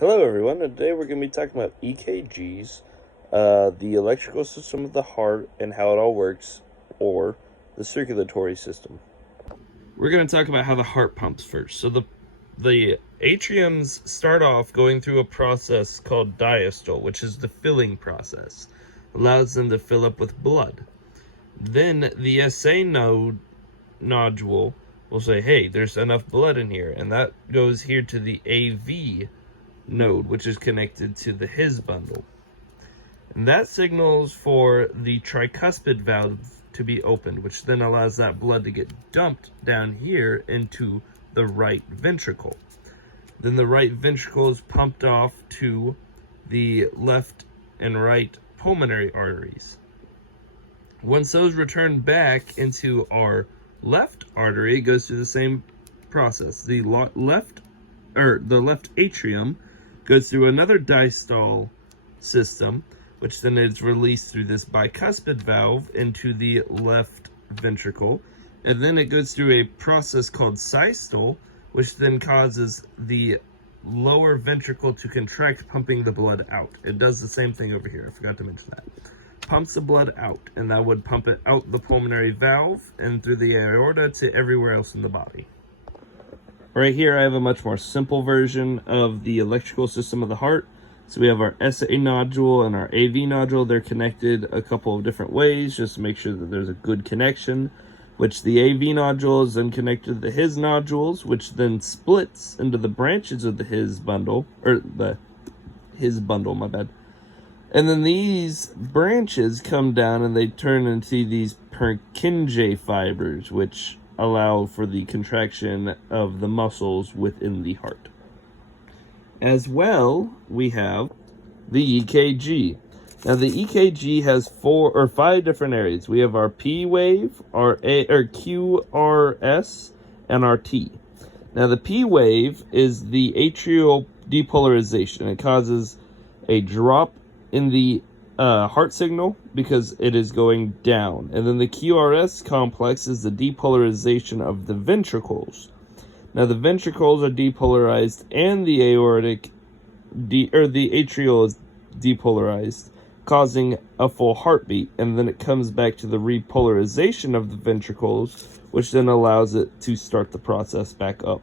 Hello, everyone, and today we're going to be talking about EKGs, the electrical system of the heart and how it all works, or the circulatory system. We're going to talk about how the heart pumps first. So the atriums start off going through a process called diastole, which is the filling process. Allows them to fill up with blood. Then the SA nodule will say, hey, there's enough blood in here, and that goes here to the AV node, which is connected to the His bundle. And that signals for the tricuspid valve to be opened, which then allows that blood to get dumped down here into the right ventricle. Then the right ventricle is pumped off to the left and right pulmonary arteries. Once those return back into our left artery, it goes through the same process. The left atrium goes through another diastole system, which then is released through this bicuspid valve into the left ventricle. And then it goes through a process called systole, which then causes the lower ventricle to contract, pumping the blood out. It does the same thing over here. I forgot to mention that. Pumps the blood out, and that would pump it out the pulmonary valve and through the aorta to everywhere else in the body. Right here, I have a much more simple version of the electrical system of the heart. So we have our SA nodule and our AV nodule. They're connected a couple of different ways just to make sure that there's a good connection, which the AV nodule is then connected to the His nodules, which then splits into the branches of the His bundle, my bad. And then these branches come down and they turn into these Purkinje fibers, which allow for the contraction of the muscles within the heart. As well, we have the EKG. Now, the EKG has 4 or 5 different areas. We have our P wave, our QRS, and our T. Now, the P wave is the atrial depolarization. It causes a drop in the heart signal because it is going down. And then the QRS complex is the depolarization of the ventricles. Now the ventricles are depolarized and the the atrial is depolarized, causing a full heartbeat. And then it comes back to the repolarization of the ventricles, which then allows it to start the process back up